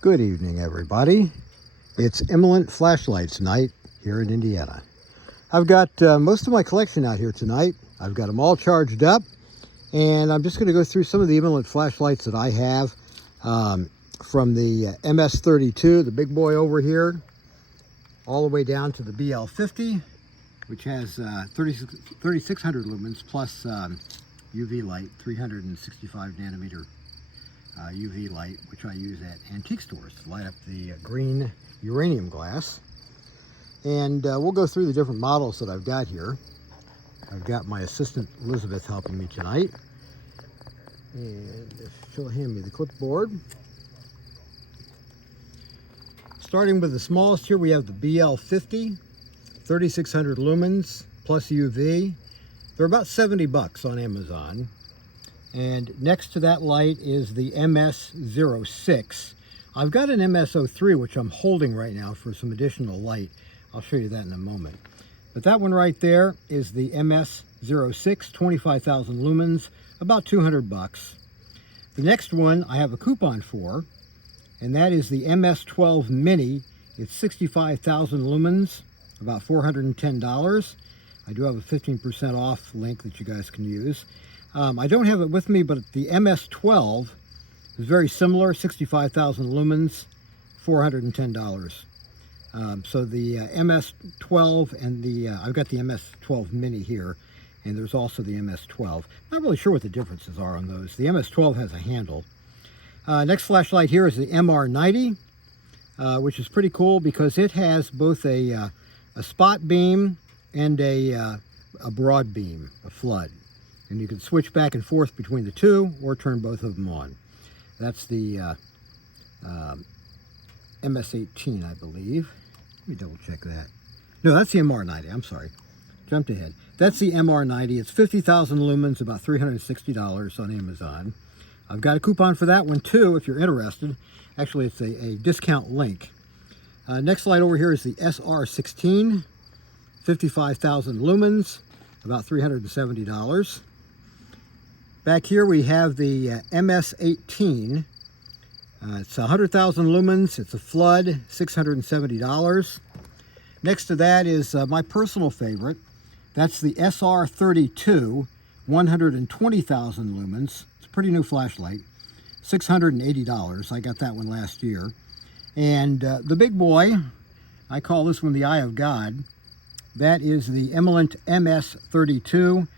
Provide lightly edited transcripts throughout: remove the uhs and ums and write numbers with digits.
Good evening, everybody. It's IMALENT flashlights night here in Indiana. I've got most of my collection out here tonight. I've got them all charged up, and I'm just going to go through some of the IMALENT flashlights that I have from the MS32, the big boy over here, all the way down to the BL50, which has 3600 lumens plus UV light, 365 nanometer UV light, which I use at antique stores to light up the green uranium glass. And we'll go through the different models that I've got here. I've got my assistant Elizabeth helping me tonight, and she'll hand me the clipboard. Starting with the smallest here, we have the BL50, 3600 lumens plus UV. They're about 70 bucks on Amazon. And next to that light is the MS06. I've got an MS03, which I'm holding right now for some additional light. I'll show you that in a moment. But that one right there is the MS06, 25,000 lumens, about 200 bucks. The next one I have a coupon for, and that is the MS12 MINI. It's 65,000 lumens, about $410. I do have a 15% off link that you guys can use. I don't have it with me, but the MS12 is very similar, 65,000 lumens, $410. So the MS12 and the, I've got the MS12 Mini here, and there's also the MS12. Not really sure what the differences are on those. The MS12 has a handle. Next flashlight here is the MR90, which is pretty cool because it has both a spot beam and a broad beam, a flood. And you can switch back and forth between the two or turn both of them on. That's the MS18, I believe. Let me double check that. No, that's the MR90, I'm sorry. Jumped ahead. That's the MR90. It's 50,000 lumens, about $360 on Amazon. I've got a coupon for that one too, if you're interested. Actually, it's a discount link. Next light over here is the SR16, 55,000 lumens, about $370. Back here we have the MS18. It's 100,000 lumens. It's a flood, $670. Next to that is my personal favorite. That's the SR32, 120,000 lumens. It's a pretty new flashlight, $680. I got that one last year. And the big boy, I call this one the Eye of God. That is the IMALENT MS32.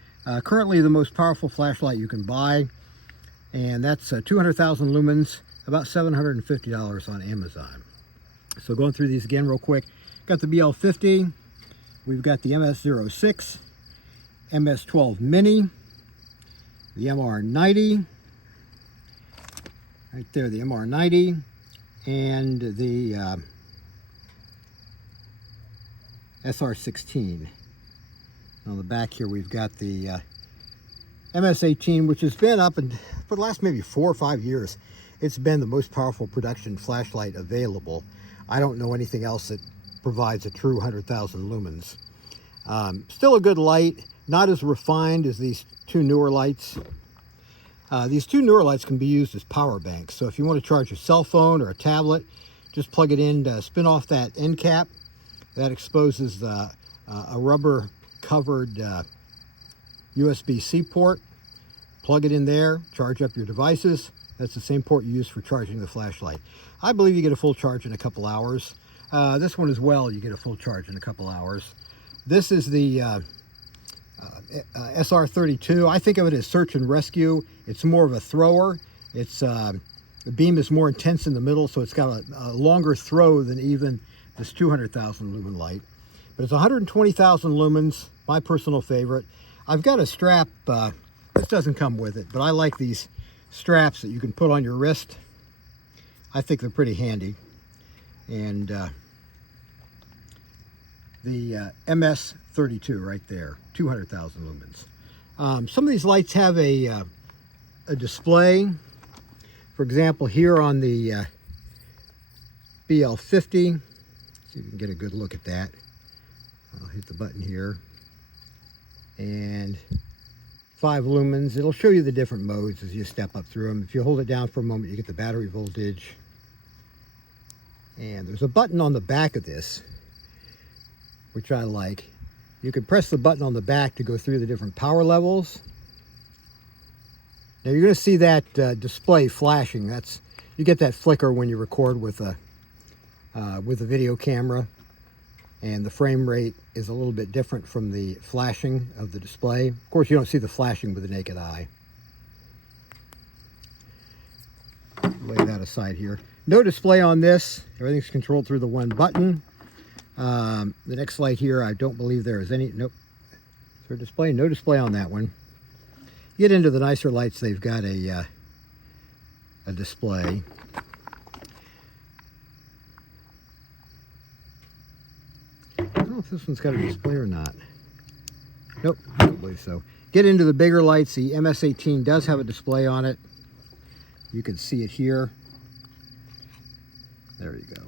Currently the most powerful flashlight you can buy, and that's 200,000 lumens, about $750 on Amazon. So going through these again real quick, got the BL50, we've got the MS06, MS12 MINI, the MR90, right there, the MR90, and the SR16. On the back here we've got the MS18, which has been up and for the last maybe 4 or 5 years. It's been the most powerful production flashlight available. I don't know anything else that provides a true 100,000 lumens. Still a good light, not as refined as these two newer lights. These two newer lights can be used as power banks. So if you want to charge your cell phone or a tablet, just plug it in, spin off that end cap. That exposes a rubber covered USB-C port. Plug it in there, charge up your devices. That's the same port you use for charging the flashlight. I believe you get a full charge in a couple hours. This one as well, you get a full charge in a couple hours. This is the SR32. I think of it as search and rescue. It's more of a thrower. It's the beam is more intense in the middle, so it's got a longer throw than even this 200,000 lumen light. But it's 120,000 lumens, my personal favorite. I've got a strap, this doesn't come with it, but I like these straps that you can put on your wrist. I think they're pretty handy. And the MS32 right there, 200,000 lumens. Some of these lights have a display. For example, here on the BL50, see if you can get a good look at that. I'll hit the button here, and 5 lumens. It'll show you the different modes as you step up through them. If you hold it down for a moment, you get the battery voltage. And there's a button on the back of this, which I like. You can press the button on the back to go through the different power levels. Now you're going to see that display flashing. You get that flicker when you record with a video camera, and the frame rate is a little bit different from the flashing of the display. Of course, you don't see the flashing with the naked eye. Lay that aside here. No display on this. Everything's controlled through the one button. The next light here, I don't believe there is any. Nope. Is there a display? No display on that one. You get into the nicer lights, they've got a display. I don't know if this one's got a display or not. Nope, I don't believe so. Get into the bigger lights. The MS18 does have a display on it. You can see it here. There you go.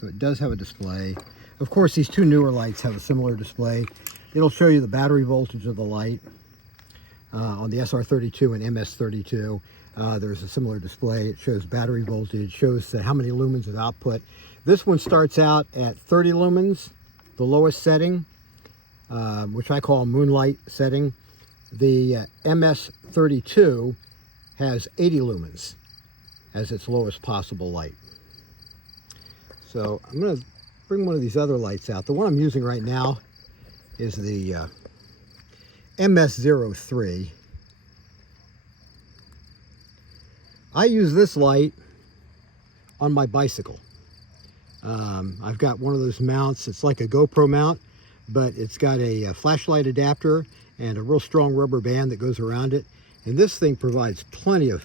So it does have a display. Of course, these two newer lights have a similar display. It'll show you the battery voltage of the light. On the SR32 and MS32, there's a similar display. It shows battery voltage, shows how many lumens of output. This one starts out at 30 lumens, the lowest setting, which I call moonlight setting. The MS32 has 80 lumens as its lowest possible light. So I'm going to bring one of these other lights out. The one I'm using right now is the MS03. I use this light on my bicycle. I've got one of those mounts. It's like a GoPro mount, but it's got a flashlight adapter and a real strong rubber band that goes around it. And this thing provides plenty of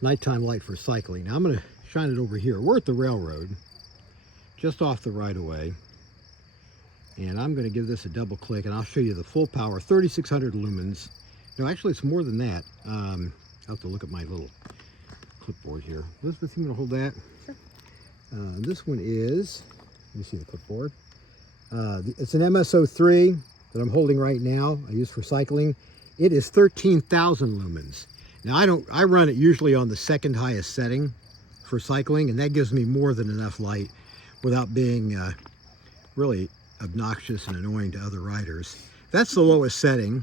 nighttime light for cycling. Now I'm going to shine it over here. We're at the railroad, just off the right-of-way. And I'm going to give this a double click, and I'll show you the full power, 3,600 lumens. No, actually, it's more than that. I'll have to look at my little clipboard here. Elizabeth, you want to hold that? Sure. This one is, let me see the clipboard. It's an MS03 that I'm holding right now. I use for cycling. It is 13,000 lumens. Now, I run it usually on the second highest setting for cycling, and that gives me more than enough light without being really obnoxious and annoying to other riders. That's the lowest setting.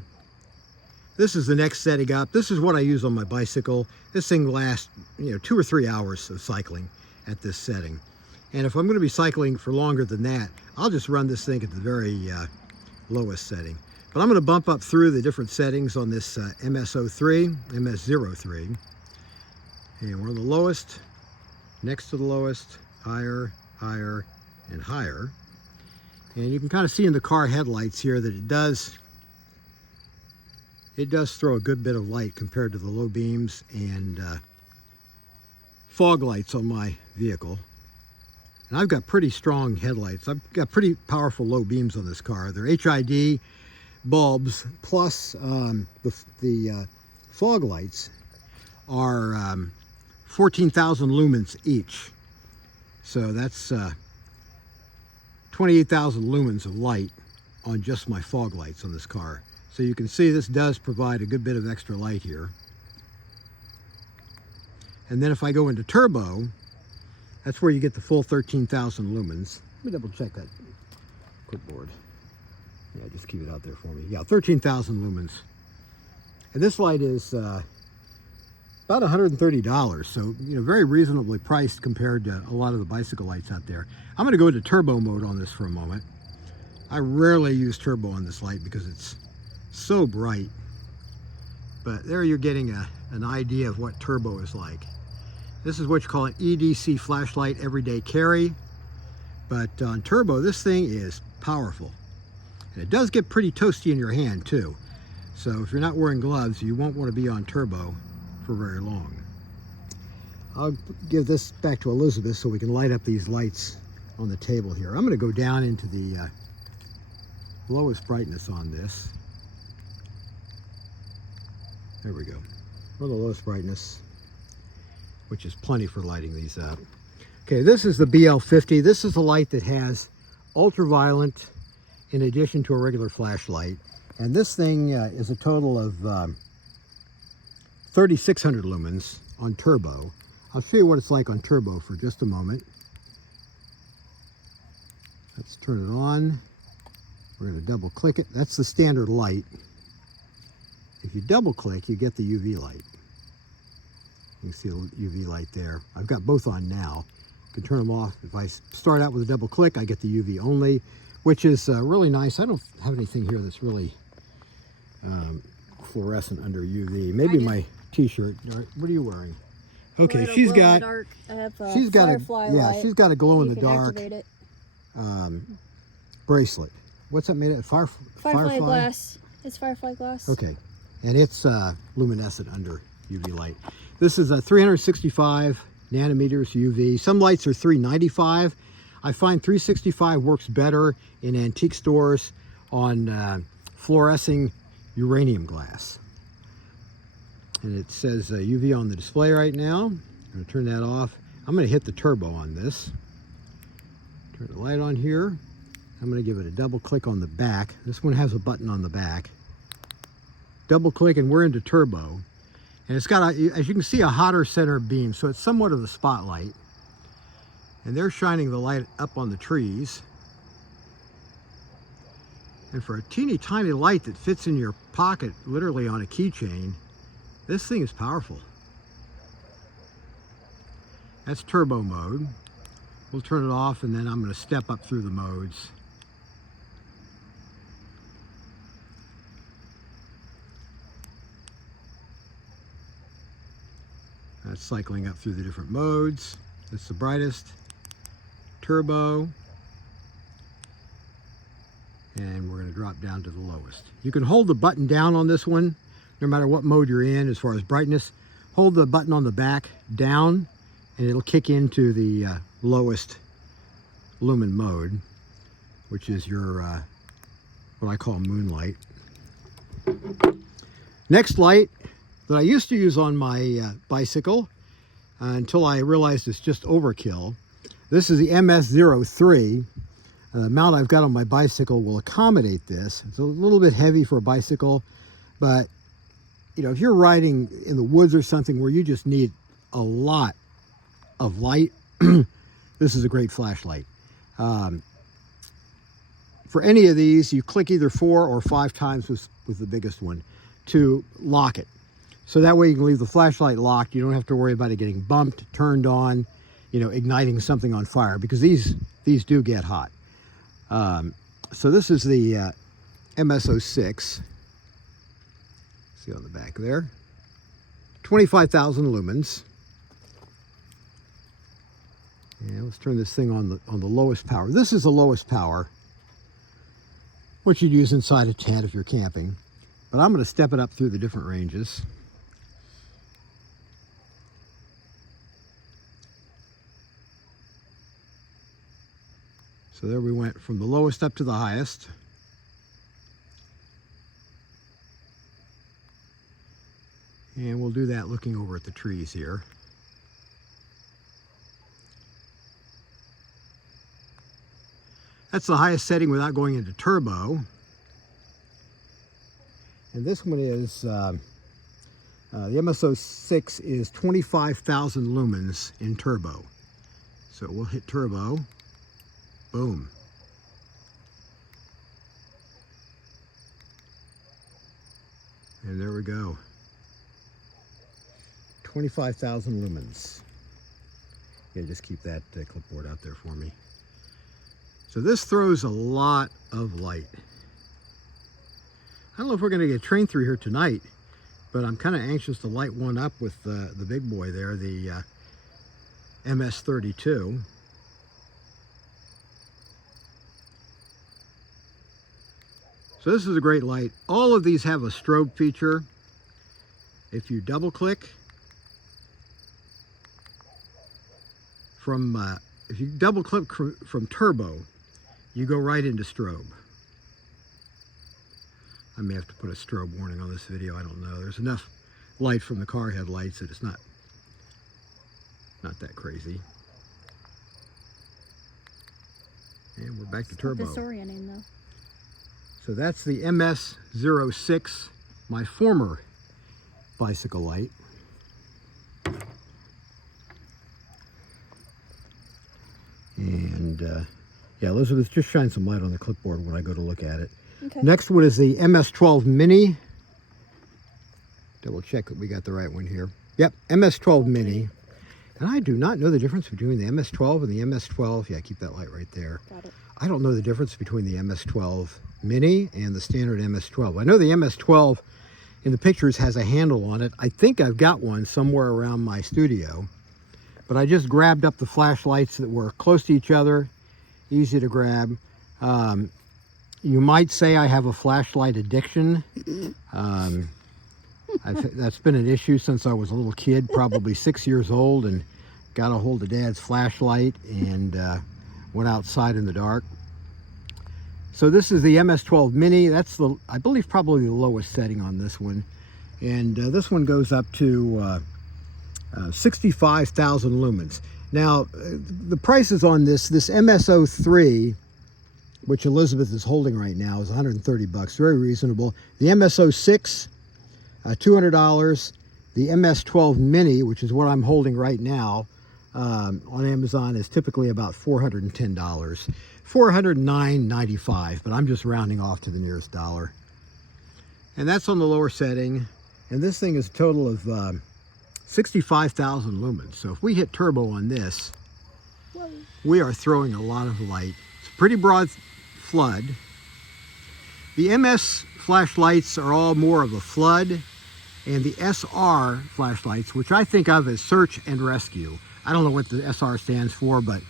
This is the next setting up. This is what I use on my bicycle. This thing lasts, 2 or 3 hours of cycling at this setting. And if I'm going to be cycling for longer than that, I'll just run this thing at the very lowest setting. But I'm going to bump up through the different settings on this MS03, MS03. And we're on the lowest, next to the lowest, higher, higher, and higher. And you can kind of see in the car headlights here that it does throw a good bit of light compared to the low beams and fog lights on my vehicle. And I've got pretty strong headlights. I've got pretty powerful low beams on this car. They're HID bulbs, plus the fog lights are 14,000 lumens each. So that's 28,000 lumens of light on just my fog lights on this car. So you can see this does provide a good bit of extra light here. And then if I go into turbo, that's where you get the full 13,000 lumens. Let me double check that clipboard. Yeah, just keep it out there for me. Yeah, 13,000 lumens. And this light is about $130, so very reasonably priced compared to a lot of the bicycle lights out there. I'm going to go into turbo mode on this for a moment. I rarely use turbo on this light because it's so bright, but there you're getting an idea of what turbo is like. This is what you call an EDC flashlight everyday carry, but on turbo this thing is powerful, and it does get pretty toasty in your hand too. So if you're not wearing gloves, you won't want to be on turbo for very long. I'll give this back to Elizabeth so we can light up these lights on the table here. I'm going to go down into the lowest brightness on this. There we go. Or the lowest brightness, which is plenty for lighting these up. Okay, this is the BL50. This is a light that has ultraviolet in addition to a regular flashlight. And this thing is a total of 3,600 lumens on turbo. I'll show you what it's like on turbo for just a moment. Let's turn it on. We're going to double click it. That's the standard light. If you double click, you get the UV light. You can see the UV light there. I've got both on now. You can turn them off. If I start out with a double click, I get the UV only, which is really nice. I don't have anything here that's really fluorescent under UV. Maybe my t-shirt. What are you wearing? Okay, she's got a glow in the dark bracelet. What's that made of? Firefly glass. It's firefly glass. Okay, and it's luminescent under UV light. This is a 365 nanometers UV. Some lights are 395. I find 365 works better in antique stores on fluorescing uranium glass. And it says UV on the display right now. I'm going to turn that off. I'm going to hit the turbo on this. Turn the light on here. I'm going to give it a double click on the back. This one has a button on the back. Double click and we're into turbo. And it's got, as you can see, a hotter center beam, so it's somewhat of a spotlight. And they're shining the light up on the trees. And for a teeny tiny light that fits in your pocket, literally on a keychain, this thing is powerful. That's turbo mode. We'll turn it off and then I'm going to step up through the modes. That's cycling up through the different modes. That's the brightest. Turbo. And we're going to drop down to the lowest. You can hold the button down on this one, no matter what mode you're in as far as brightness. Hold the button on the back down, and it'll kick into the lowest lumen mode, which is your, what I call moonlight. Next light that I used to use on my bicycle until I realized it's just overkill. This is the MS03. The mount I've got on my bicycle will accommodate this. It's a little bit heavy for a bicycle, but you know, if you're riding in the woods or something where you just need a lot of light, this is a great flashlight. For any of these, you click either 4 or 5 times with the biggest one to lock it. So that way you can leave the flashlight locked. You don't have to worry about it getting bumped, turned on, you know, igniting something on fire, because these do get hot. So this is the MS06. See on the back there. 25,000 lumens. And let's turn this thing on the lowest power. This is the lowest power, which you'd use inside a tent if you're camping. But I'm going to step it up through the different ranges. So there we went from the lowest up to the highest. And we'll do that looking over at the trees here. That's the highest setting without going into turbo. And this one is, the MS06 is 25,000 lumens in turbo. So we'll hit turbo. Boom. And there we go. 25,000 lumens. Yeah, just keep that clipboard out there for me. So this throws a lot of light. I don't know if we're going to get a train through here tonight, but I'm kind of anxious to light one up with the big boy there, the MS32. So this is a great light. All of these have a strobe feature. If you double click from from turbo, you go right into strobe. I may have to put a strobe warning on this video, I don't know. There's enough light from the car headlights that it's not that crazy. And we're back to turbo. Disorienting though. So that's the MS06, my former bicycle light. And Yeah, Elizabeth, just shine some light on the clipboard when I go to look at it. Okay. Next one is the MS12 MINI. Double check that we got the right one here. Yep, MS12 MINI. And I do not know the difference between the MS12 and the MS12. Yeah, keep that light right there. Got it. I don't know the difference between the MS12 MINI and the standard MS12. I know the MS12 in the pictures has a handle on it. I think I've got one somewhere around my studio. But I just grabbed up the flashlights that were close to each other, easy to grab. You might say I have a flashlight addiction. That's been an issue since I was a little kid, probably 6 years old, and got a hold of Dad's flashlight and went outside in the dark. So this is the MS12 MINI. That's the, I believe, probably the lowest setting on this one. And this one goes up to 65,000 lumens. Now, the prices on this MS03, which Elizabeth is holding right now, is 130 bucks, very reasonable. The MS06, $200. The MS12 MINI, which is what I'm holding right now, on Amazon is typically about $410. $409.95, but I'm just rounding off to the nearest dollar. And that's on the lower setting. And this thing is a total of 65,000 lumens. So if we hit turbo on this, Whoa. we are throwing a lot of light. It's a pretty broad flood. The MS flashlights are all more of a flood, and the SR flashlights, which I think of as search and rescue. I don't know what the SR stands for, but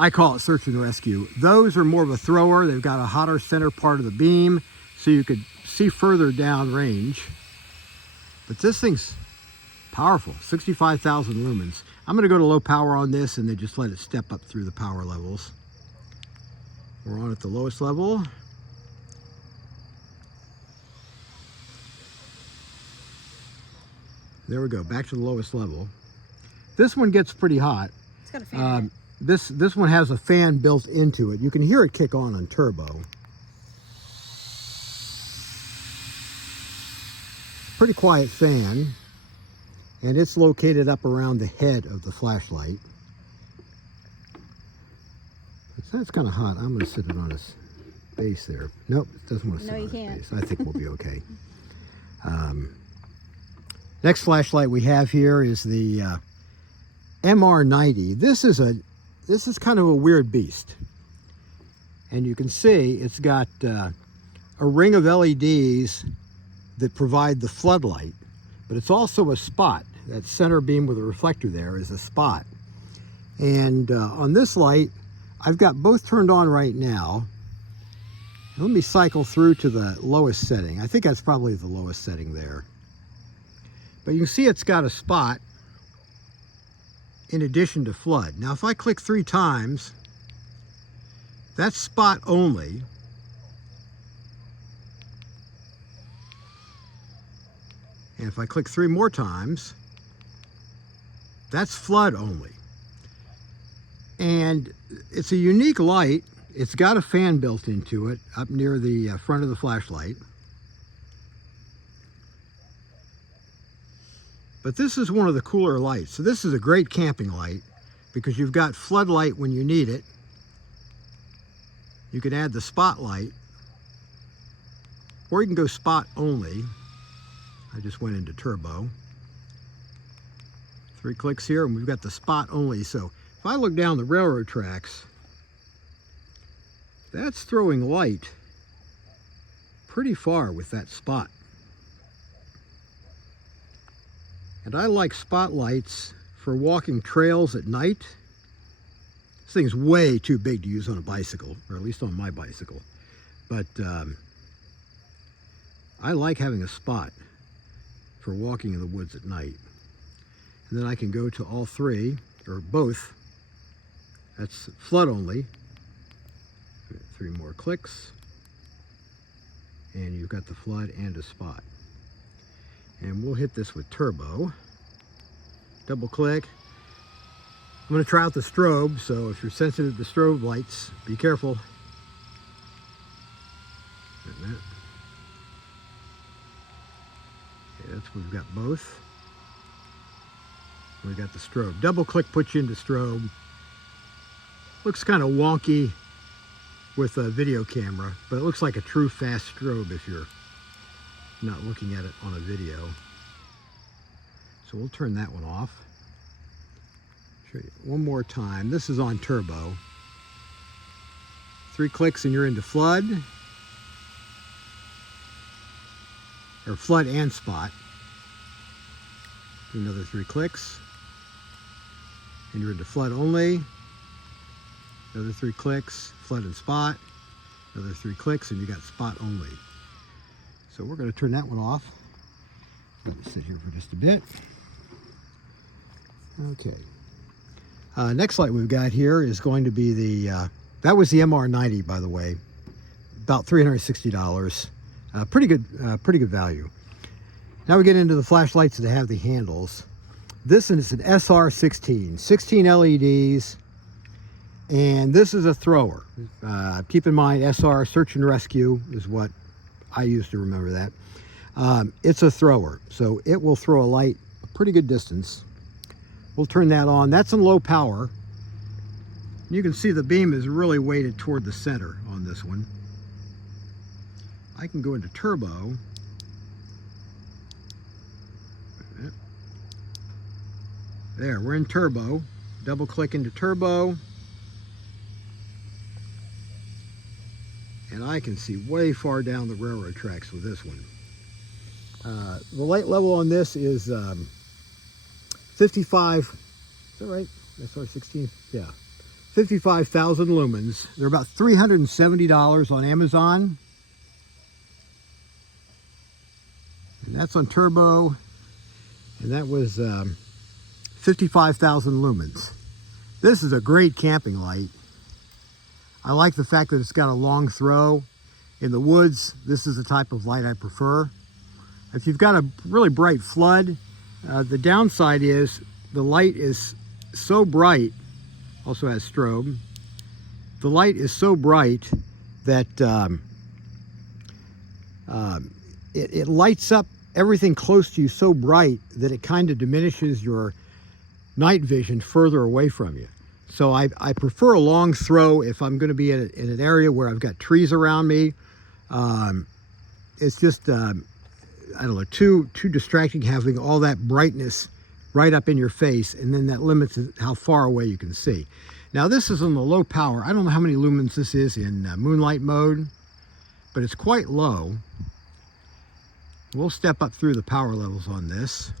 I call it search and rescue. Those are more of a thrower. They've got a hotter center part of the beam, so you could see further down range. But this thing's powerful, 65,000 lumens. I'm gonna go to low power on this and then just let it step up through the power levels. We're on at the lowest level. There we go, back to the lowest level. This one gets pretty hot. It's got a fan. This one has a fan built into it. You can hear it kick on turbo. Pretty quiet fan, and it's located up around the head of the flashlight. That's kind of hot. I'm going to sit it on its base there. Nope, it doesn't want to sit on its base. I think we'll be okay. Next flashlight we have here is the MR90. This is kind of a weird beast, and you can see it's got a ring of LEDs that provide the floodlight, but it's also a spot. That center beam with a reflector there is a spot. And on this light, I've got both turned on right now. Let me cycle through to the lowest setting. I think that's probably the lowest setting there. But you can see it's got a spot in addition to flood. Now if I click 3 times, that's spot only. And if I click 3 more times, that's flood only. And it's a unique light. It's got a fan built into it up near the front of the flashlight. But this is one of the cooler lights. So this is a great camping light because you've got floodlight when you need it. You can add the spotlight, or you can go spot only. I just went into turbo. 3 clicks here and we've got the spot only. So if I look down the railroad tracks, that's throwing light pretty far with that spot. And I like spotlights for walking trails at night. This thing's way too big to use on a bicycle, or at least on my bicycle. But I like having a spot for walking in the woods at night. And then I can go to all 3, or both. That's flood only. 3 more clicks. And you've got the flood and a spot. And we'll hit this with turbo. Double click. I'm going to try out the strobe, so if you're sensitive to strobe lights, be careful. Okay, that's we've got both. We got the strobe. Double click puts you into strobe. Looks kind of wonky. with a video camera, but it looks like a true fast strobe if you're not looking at it on a video. So we'll turn that one off. Show you one more time. This is on turbo. 3 clicks and you're into flood, or flood and spot. Do another 3 clicks and you're into flood only. Another 3 clicks, flood and spot. Another 3 clicks and you got spot only. So we're going to turn that one off. Let it sit here for just a bit. Okay. Next light we've got here is going to be the, that was the MR90, by the way. About $360. Pretty good value. Now we get into the flashlights that have the handles. This is an SR16, 16 LEDs, and this is a thrower. Keep in mind, SR, search and rescue, is what I used to remember that. It's a thrower, so it will throw a light a pretty good distance. We'll turn that on. That's in low power. You can see the beam is really weighted toward the center on this one. I can go into turbo. There, we're in turbo. Double click into turbo. And I can see way far down the railroad tracks with this one. The light level on this is 55, is that right? SR16? Yeah. 55,000 lumens. They're about $370 on Amazon. And that's on turbo. And that was 55,000 lumens. This is a great camping light. I like the fact that it's got a long throw. In the woods, this is the type of light I prefer. If you've got a really bright flood, the downside is the light is so bright, also has strobe. The light is so bright that it lights up everything close to you so bright that it kind of diminishes your night vision further away from you. So I prefer a long throw if I'm going to be in an area where I've got trees around me. It's just, I don't know, too distracting having all that brightness right up in your face, and then that limits how far away you can see. Now this is on the low power. I don't know how many lumens this is in moonlight mode, but it's quite low. We'll step up through the power levels on this.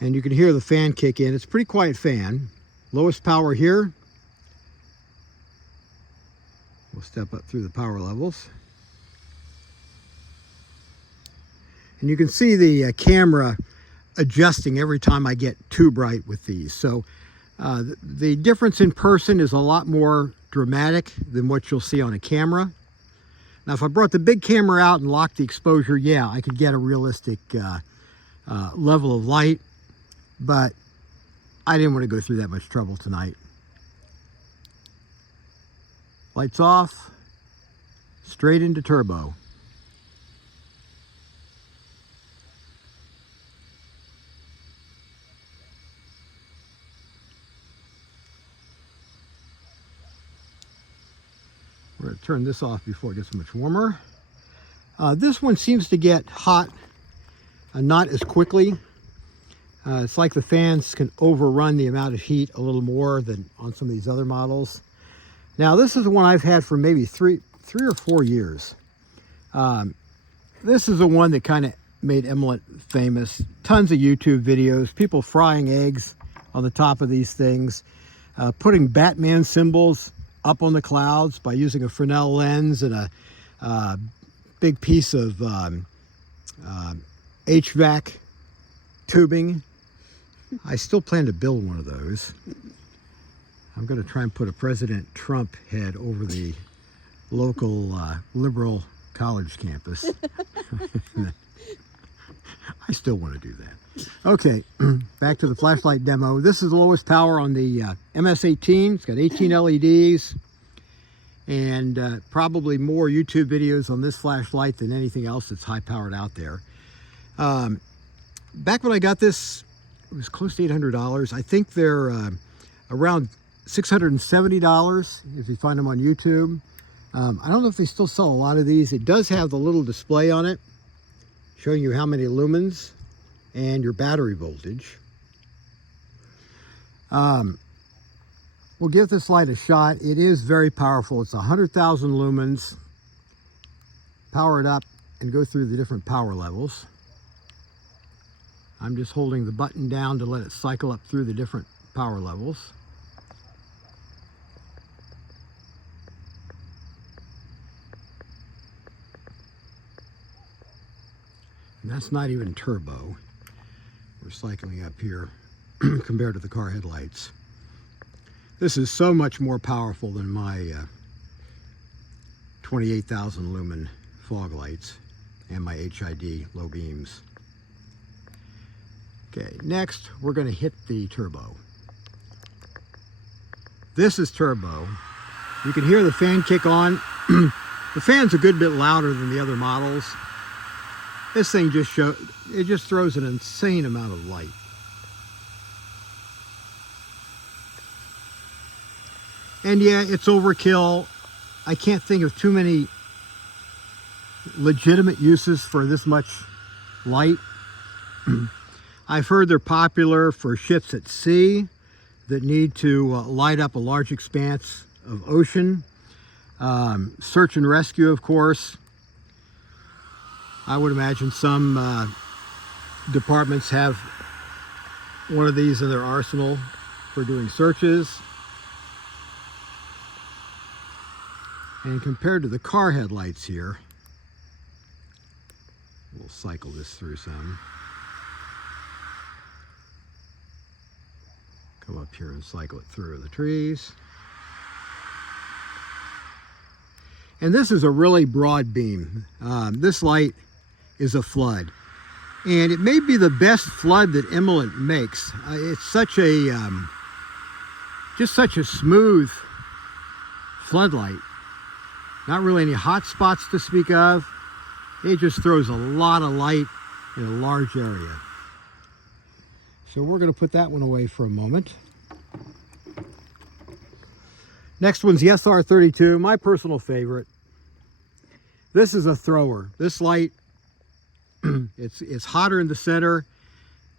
And you can hear the fan kick in. It's a pretty quiet fan. Lowest power here. We'll step up through the power levels. And you can see the camera adjusting every time I get too bright with these. So the difference in person is a lot more dramatic than what you'll see on a camera. Now, if I brought the big camera out and locked the exposure, yeah, I could get a realistic level of light. But I didn't want to go through that much trouble tonight. Lights off, straight into turbo. We're going to turn this off before it gets much warmer. This one seems to get hot not as quickly. It's like the fans can overrun the amount of heat a little more than on some of these other models. Now this is the one I've had for maybe three or 4 years. This is the one that kind of made IMALENT famous. Tons of YouTube videos, people frying eggs on the top of these things, putting Batman symbols up on the clouds by using a Fresnel lens and a big piece of HVAC tubing. I still plan to build one of those. I'm going to try and put a President Trump head over the local liberal college campus. I still want to do that. Okay, back to the flashlight demo. This is the lowest power on the MS18. It's got 18 LEDs and probably more YouTube videos on this flashlight than anything else that's high powered out there. back when I got this, it was close to $800. I think they're around $670 if you find them on YouTube. I don't know if they still sell a lot of these. It does have the little display on it showing you how many lumens and your battery voltage. We'll give this light a shot. It is very powerful. It's 100,000 lumens. Power it up and go through the different power levels. I'm just holding the button down to let it cycle up through the different power levels. And that's not even turbo. We're cycling up here compared to the car headlights. This is so much more powerful than my 28,000 lumen fog lights and my HID low beams. Okay, next we're going to hit the turbo. This is turbo. You can hear the fan kick on. The fan's a good bit louder than the other models. This thing just throws an insane amount of light. And yeah, it's overkill. I can't think of too many legitimate uses for this much light. I've heard they're popular for ships at sea that need to light up a large expanse of ocean. Search and rescue, of course. I would imagine some departments have one of these in their arsenal for doing searches. And compared to the car headlights here, we'll cycle this through some. Come up here and cycle it through the trees. And this is a really broad beam. This light is a flood. And it may be the best flood that IMALENT makes. It's such a, just such a smooth floodlight. Not really any hot spots to speak of. It just throws a lot of light in a large area. So we're going to put that one away for a moment. Next one's the SR32, my personal favorite. This is a thrower. This light, it's hotter in the center.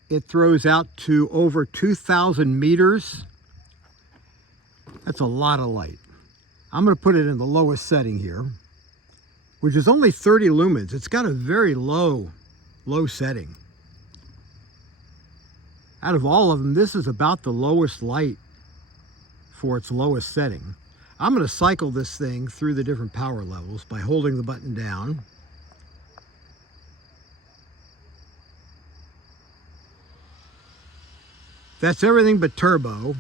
It throws out to over 2,000 meters. That's a lot of light. I'm going to put it in the lowest setting here, which is only 30 lumens. It's got a very low setting. Out of all of them, this is about the lowest light for its lowest setting. I'm going to cycle this thing through the different power levels by holding the button down. That's everything but turbo.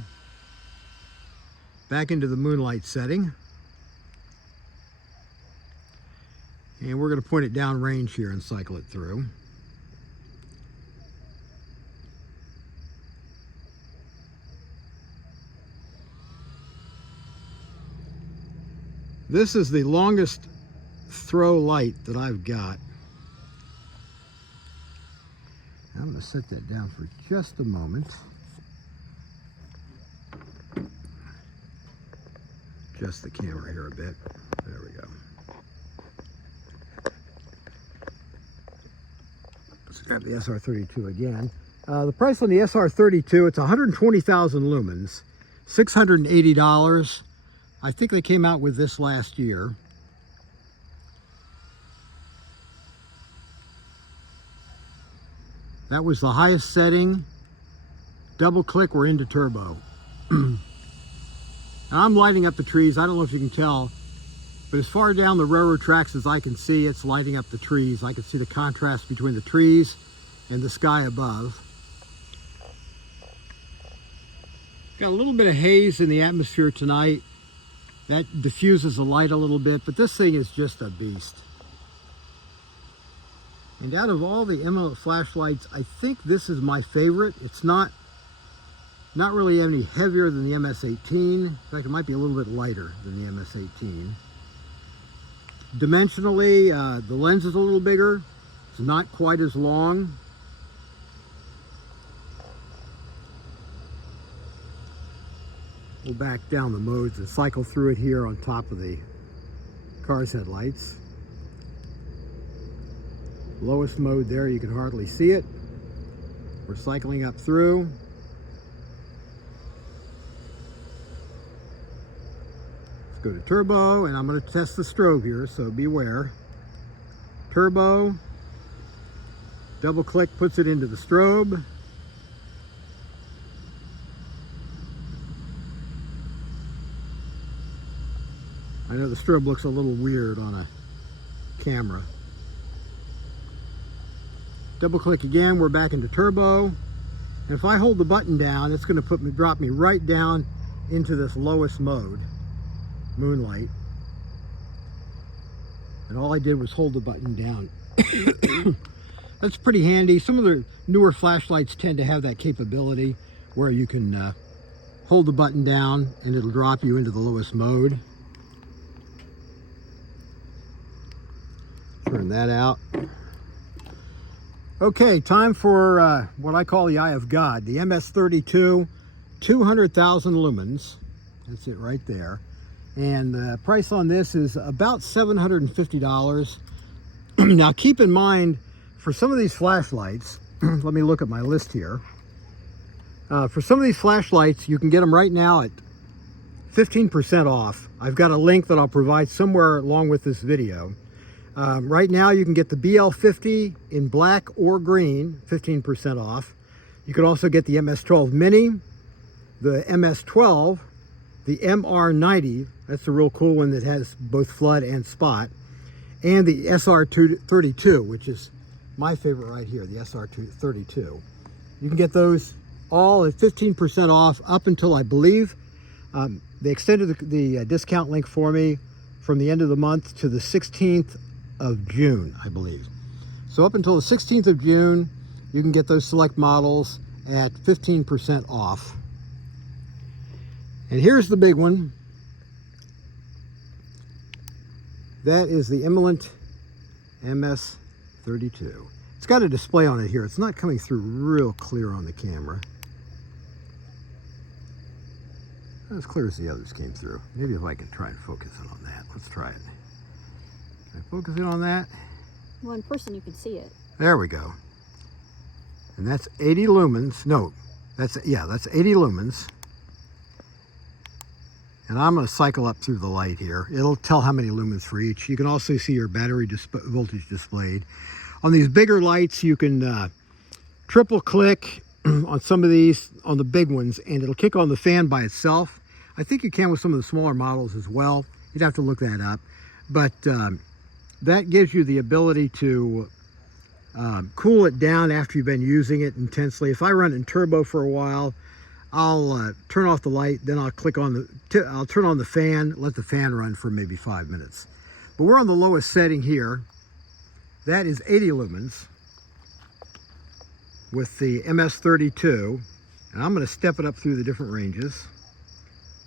Back into the moonlight setting. And we're going to point it down range here and cycle it through. This is the longest throw light that I've got. I'm going to set that down for just a moment. Adjust the camera here a bit. There we go. Let's grab the SR32 again. The price on the SR32, it's 120,000 lumens, $680. I think they came out with this last year. That was the highest setting. Double click, we're into turbo. I'm lighting up the trees. I don't know if you can tell, but as far down the railroad tracks as I can see, it's lighting up the trees. I can see the contrast between the trees and the sky above. Got a little bit of haze in the atmosphere tonight. That diffuses the light a little bit, but this thing is just a beast. And out of all the IMALENT flashlights, I think this is my favorite. It's not really any heavier than the MS18. In fact, it might be a little bit lighter than the MS18. Dimensionally, the lens is a little bigger. It's not quite as long. We'll back down the modes and cycle through it here on top of the car's headlights. Lowest mode there, you can hardly see it. We're cycling up through. Let's go to turbo, and I'm going to test the strobe here, so beware. Turbo, double click puts it into the strobe. I know the strobe looks a little weird on a camera. Double click again, we're back into turbo. And if I hold the button down, it's going to drop me right down into this lowest mode, moonlight. And all I did was hold the button down. That's pretty handy. Some of the newer flashlights tend to have that capability where you can hold the button down and it'll drop you into the lowest mode. Turn that out. Okay, time for what I call the Eye of God, the MS32, 200,000 lumens. That's it right there. And the price on this is about $750. Now keep in mind, for some of these flashlights, let me look at my list here. For some of these flashlights, you can get them right now at 15% off. I've got a link that I'll provide somewhere along with this video. Right now you can get the BL50 in black or green, 15% off. You can also get the MS12 MINI, the MS12, the MR90, that's a real cool one that has both flood and spot, and the SR32, which is my favorite right here, the SR32. You can get those all at 15% off up until, I believe, they extended the discount link for me from the end of the month to the 16th of June, I believe. So up until the 16th of June, you can get those select models at 15% off. And here's the big one. That is the IMALENT MS32. It's got a display on it here. It's not coming through real clear on the camera. Not as clear as the others came through. Maybe if I can try and focus in on that. Let's try it. Can I focus in on that? Well, in person you can see it. There we go. And that's 80 lumens. No, that's 80 lumens. And I'm going to cycle up through the light here. It'll tell how many lumens for each. You can also see your battery voltage displayed. On these bigger lights, you can triple click on some of these, on the big ones, and it'll kick on the fan by itself. I think you can with some of the smaller models as well. You'd have to look that up. But that gives you the ability to cool it down after you've been using it intensely. If I run it in turbo for a while, I'll turn off the light, then I'll click on I'll turn on the fan, let the fan run for maybe 5 minutes. But we're on the lowest setting here. That is 80 lumens with the MS32, and I'm going to step it up through the different ranges.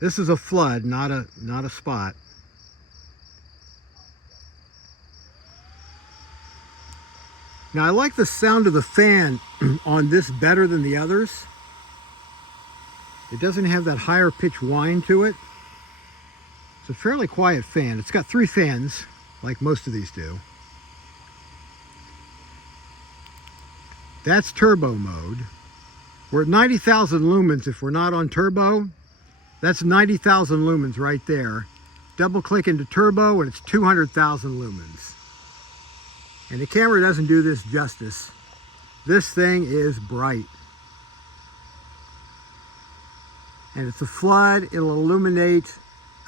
This is a flood, not a spot. Now I like the sound of the fan on this better than the others. It doesn't have that higher pitch whine to it. It's a fairly quiet fan. It's got 3 fans, like most of these do. That's turbo mode. We're at 90,000 lumens if we're not on turbo. That's 90,000 lumens right there. Double click into turbo and it's 200,000 lumens. And the camera doesn't do this justice. This thing is bright. And it's a flood. It'll illuminate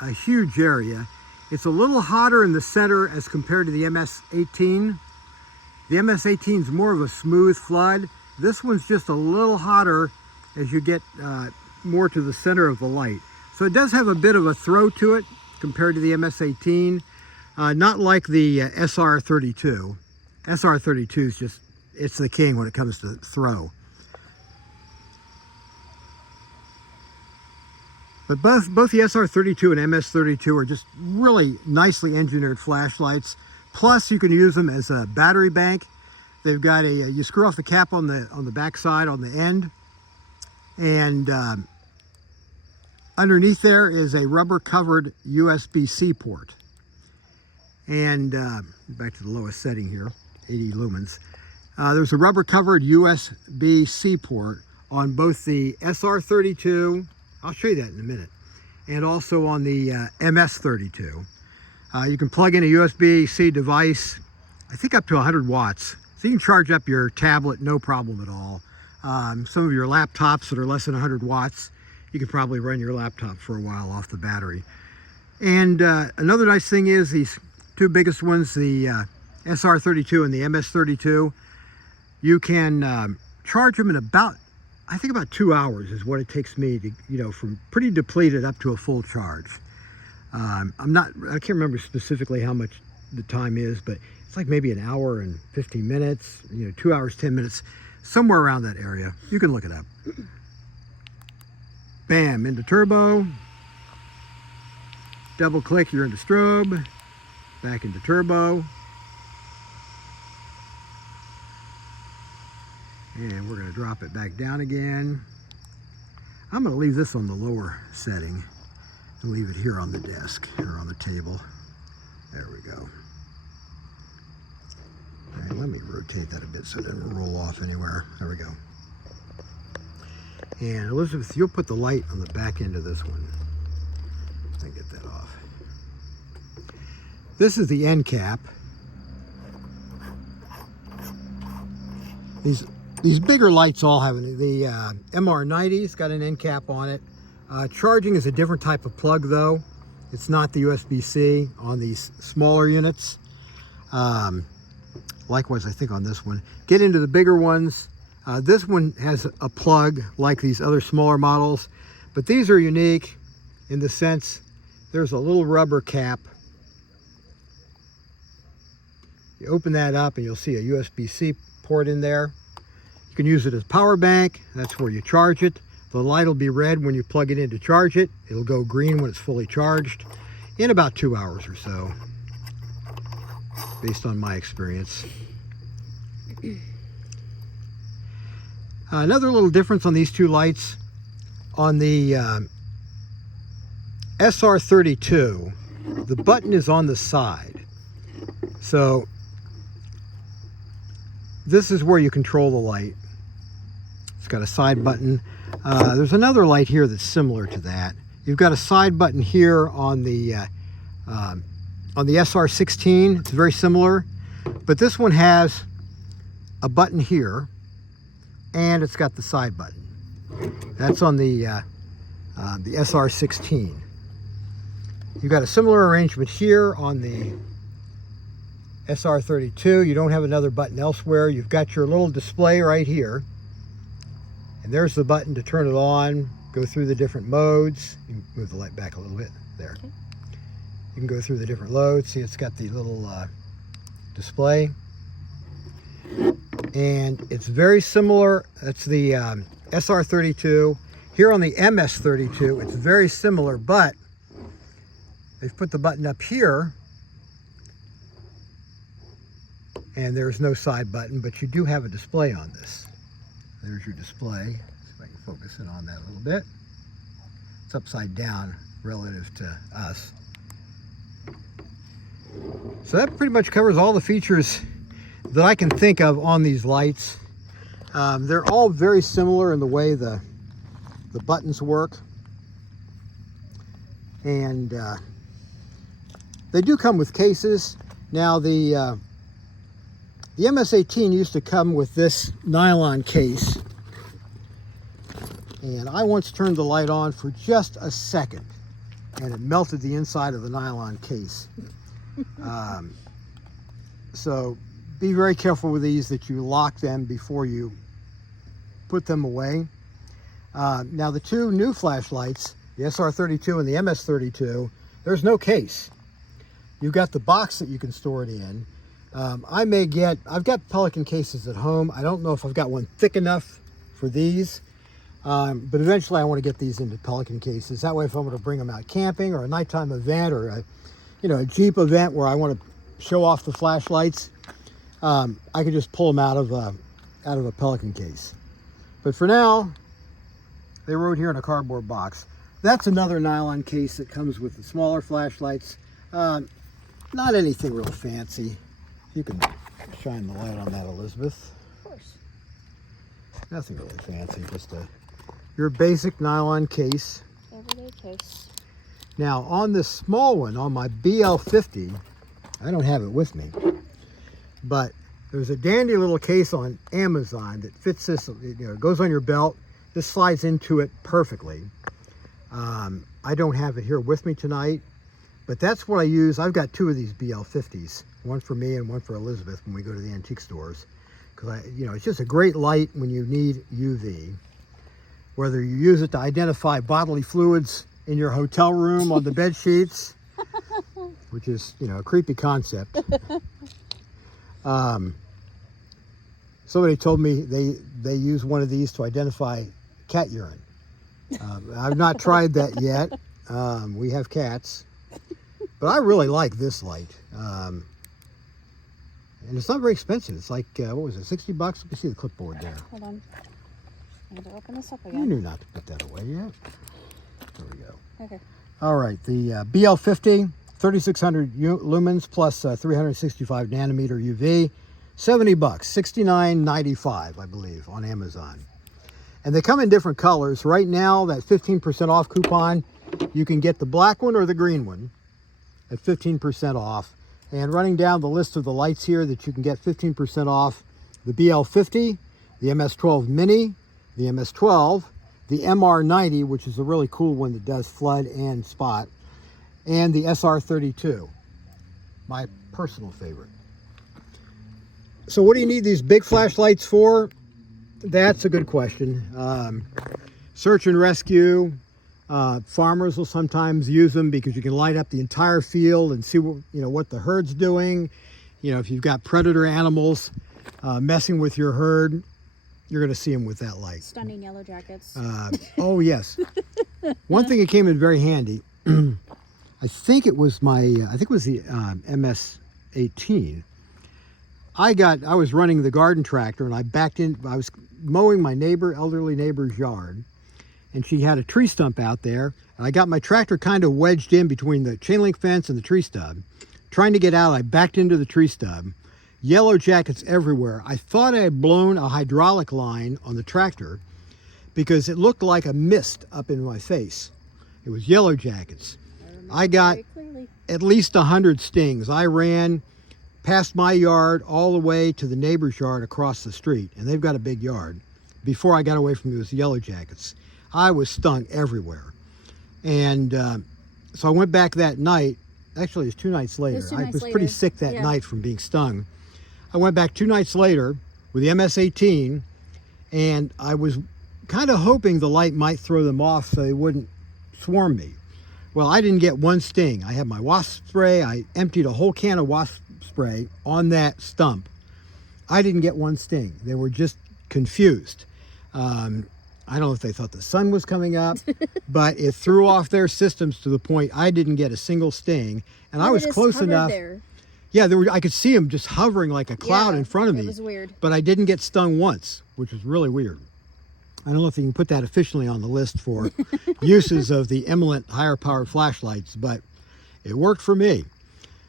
a huge area. It's a little hotter in the center as compared to the MS18. The MS18 is more of a smooth flood. This one's just a little hotter as you get more to the center of the light. So it does have a bit of a throw to it compared to the MS18. Not like the SR32. SR32 is just, it's the king when it comes to throw. But both the SR32 and MS32 are just really nicely engineered flashlights. Plus, you can use them as a battery bank. They've got you screw off the cap on the back side on the end, and underneath there is a rubber covered USB-C port. And back to the lowest setting here, 80 lumens. There's a rubber covered USB-C port on both the SR32, I'll show you that in a minute, and also on the MS32. You can plug in a USB-C device, I think up to 100 watts. So you can charge up your tablet, no problem at all. Some of your laptops that are less than 100 watts, you can probably run your laptop for a while off the battery. And another nice thing is these two biggest ones, the SR32 and the MS32, you can charge them in about, I think about 2 hours is what it takes me to, from pretty depleted up to a full charge. I can't remember specifically how much the time is, but it's like maybe an hour and 15 minutes, 2 hours, 10 minutes, somewhere around that area. You can look it up. Bam, into turbo. Double click, you're into strobe. Back into turbo. And we're going to drop it back down again. I'm going to leave this on the lower setting and leave it here on the desk or on the table. There we go. All right, let me rotate that a bit so it doesn't roll off anywhere. There we go. And Elizabeth, you'll put the light on the back end of this one. Let me get that off. This is the end cap. These bigger lights all have the MR90's got an end cap on it. Charging is a different type of plug though. It's not the USB-C on these smaller units. Likewise, I think on this one. Get into the bigger ones. This one has a plug like these other smaller models, but these are unique in the sense there's a little rubber cap. You open that up and you'll see a USB-C port in there. You can use it as power bank. That's where you charge it. The light will be red when you plug it in to charge it. It'll go green when it's fully charged in about 2 hours or so, based on my experience. Another little difference on these two lights. On the SR32, the button is on the side. So this is where you control the light. It's got a side button. There's another light here that's similar to that. You've got a side button here on the SR16. It's very similar, but this one has a button here, and it's got the side button. That's on the SR16. You've got a similar arrangement here on the SR32. You don't have another button elsewhere. You've got your little display right here. And there's the button to turn it on, go through the different modes. You can move the light back a little bit there. Okay. You can go through the different loads. See, it's got the little display. And it's very similar. That's the SR32. Here on the MS32, it's very similar, but they've put the button up here. And there's no side button, but you do have a display on this. There's your display. See if I can focus in on that a little bit. It's upside down relative to us. So that pretty much covers all the features that I can think of on these lights. They're all very similar in the way the buttons work. And they do come with cases. Now the MS18 used to come with this nylon case, and I once turned the light on for just a second and it melted the inside of the nylon case. So be very careful with these that you lock them before you put them away. Now the two new flashlights, the SR32 and the MS32, there's no case. You've got the box that you can store it in. I've got Pelican cases at home. I don't know if I've got one thick enough for these, but eventually I want to get these into Pelican cases. That way, if I'm going to bring them out camping or a nighttime event or a Jeep event where I want to show off the flashlights, I can just pull them out of a Pelican case. But for now, they rode here in a cardboard box. That's another nylon case that comes with the smaller flashlights. Not anything real fancy. You can shine the light on that, Elizabeth. Of course. Nothing really fancy, just your basic nylon case. Everyday case. Now on this small one, on my BL50, I don't have it with me, but there's a dandy little case on Amazon that fits this, it goes on your belt. This slides into it perfectly. I don't have it here with me tonight, but that's what I use. I've got two of these BL50s, one for me and one for Elizabeth when we go to the antique stores. Because it's just a great light when you need UV. Whether you use it to identify bodily fluids in your hotel room on the bed sheets, which is, a creepy concept. Somebody told me they use one of these to identify cat urine. I've not tried that yet. We have cats, but I really like this light. And it's not very expensive. It's like, what was it, 60 bucks? Let me see the clipboard there. Hold on. I need to open this up You again. knew not to put that away yet. There we go. Okay. All right, the BL50, 3600 lumens plus 365 nanometer UV, 70 bucks, $69.95, I believe, on Amazon. And they come in different colors. Right now, that 15% off coupon, you can get the black one or the green one at 15% off. And running down the list of the lights here that you can get 15% off, the BL50, the MS12 MINI, the MS12, the MR90, which is a really cool one that does flood and spot, and the SR32, my personal favorite. So what do you need these big flashlights for? That's a good question. Search and rescue. Farmers will sometimes use them because you can light up the entire field and see what the herd's doing. If you've got predator animals messing with your herd, you're going to see them with that light. Stunning yellow jackets. Oh yes. One thing that came in very handy. I think it was the MS18. I was running the garden tractor and I backed in. I was mowing my elderly neighbor's yard, and she had a tree stump out there, and I got my tractor kind of wedged in between the chain link fence and the tree stub. Trying to get out, I backed into the tree stub. Yellow jackets everywhere. I thought I had blown a hydraulic line on the tractor because it looked like a mist up in my face. It was yellow jackets. I got at least 100 stings. I ran past my yard all the way to the neighbor's yard across the street, and they've got a big yard, before I got away from those yellow jackets. I was stung everywhere. And so I went back that night. Actually, it was 2 nights later. I was pretty sick that night from being stung. I went back 2 nights later with the MS18, and I was kind of hoping the light might throw them off so they wouldn't swarm me. Well, I didn't get one sting. I had my wasp spray. I emptied a whole can of wasp spray on that stump. I didn't get one sting. They were just confused. I don't know if they thought the sun was coming up, but it threw off their systems to the point I didn't get a single sting. And I was close enough. There. Yeah, I could see them just hovering like a cloud in front of me. It was weird. But I didn't get stung once, which was really weird. I don't know if you can put that officially on the list for uses of the IMALENT higher powered flashlights, but it worked for me.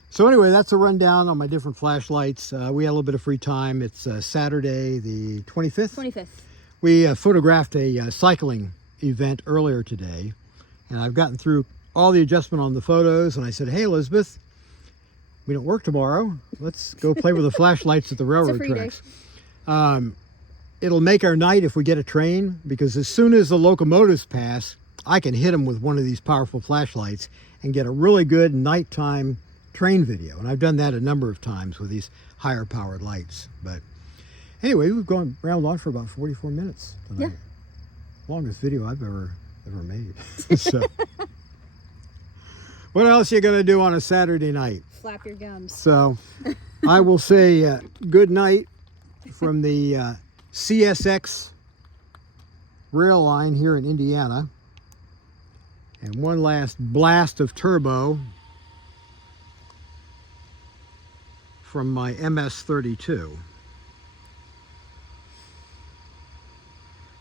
So anyway, that's a rundown on my different flashlights. We had a little bit of free time. It's Saturday the 25th. 25th. We photographed a cycling event earlier today, and I've gotten through all the adjustment on the photos, and I said, hey, Elizabeth, we don't work tomorrow. Let's go play with the flashlights at the railroad tracks. It'll make our night if we get a train, because as soon as the locomotives pass, I can hit them with one of these powerful flashlights and get a really good nighttime train video. And I've done that a number of times with these higher powered lights. But anyway, we've gone round on for about 44 minutes tonight. Yeah. Longest video I've ever made. So what else are you going to do on a Saturday night? Flap your gums. So I will say good night from the CSX rail line here in Indiana. And one last blast of turbo from my MS32.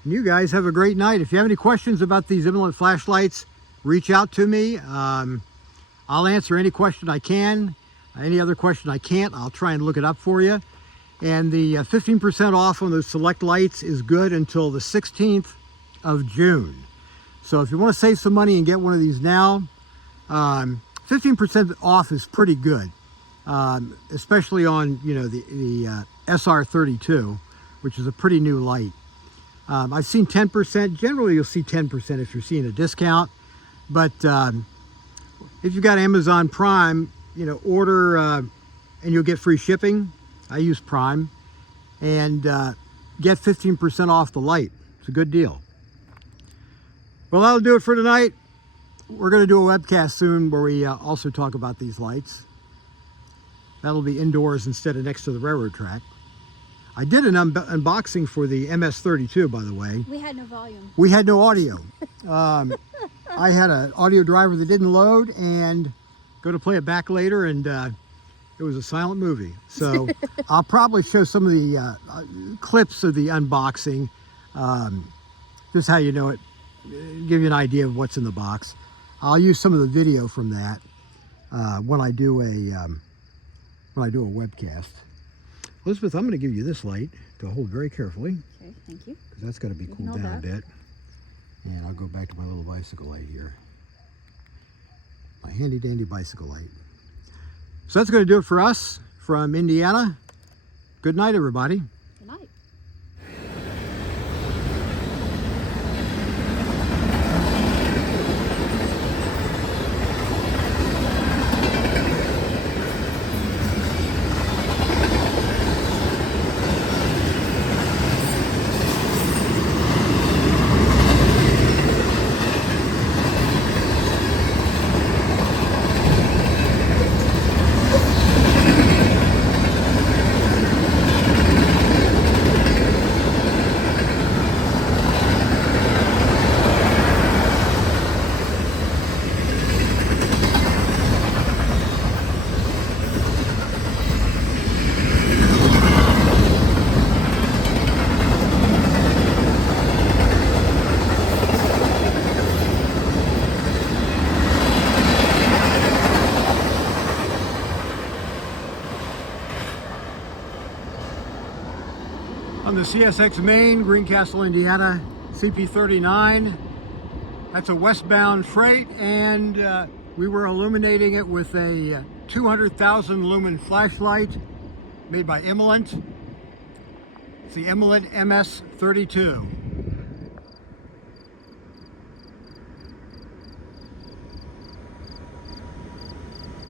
And you guys have a great night. If you have any questions about these IMALENT flashlights, reach out to me. I'll answer any question I can. Any other question I can't, I'll try and look it up for you. And the 15% off on those select lights is good until the 16th of June. So if you want to save some money and get one of these now, 15% off is pretty good, especially on, you know, the SR32, which is a pretty new light. I've seen 10%. Generally, you'll see 10% if you're seeing a discount. But if you've got Amazon Prime, you know, order and you'll get free shipping. I use Prime, and get 15% off the light. It's a good deal. Well, that'll do it for tonight. We're going to do a webcast soon where we also talk about these lights. That'll be indoors instead of next to the railroad track. I did an unboxing for the MS32, by the way. We had no volume. We had no audio. I had an audio driver that didn't load, and go to play it back later, and it was a silent movie. So I'll probably show some of the clips of the unboxing, just how you know it, give you an idea of what's in the box. I'll use some of the video from that when I do a webcast. Elizabeth, I'm going to give you this light to hold very carefully. Okay, thank you. Because that's got to be cooled down a bit. And I'll go back to my little bicycle light here. My handy dandy bicycle light. So that's going to do it for us from Indiana. Good night, everybody. Good night. On the CSX Main, Greencastle, Indiana, CP39. That's a westbound freight, and we were illuminating it with a 200,000 lumen flashlight made by IMALENT. It's the IMALENT MS32.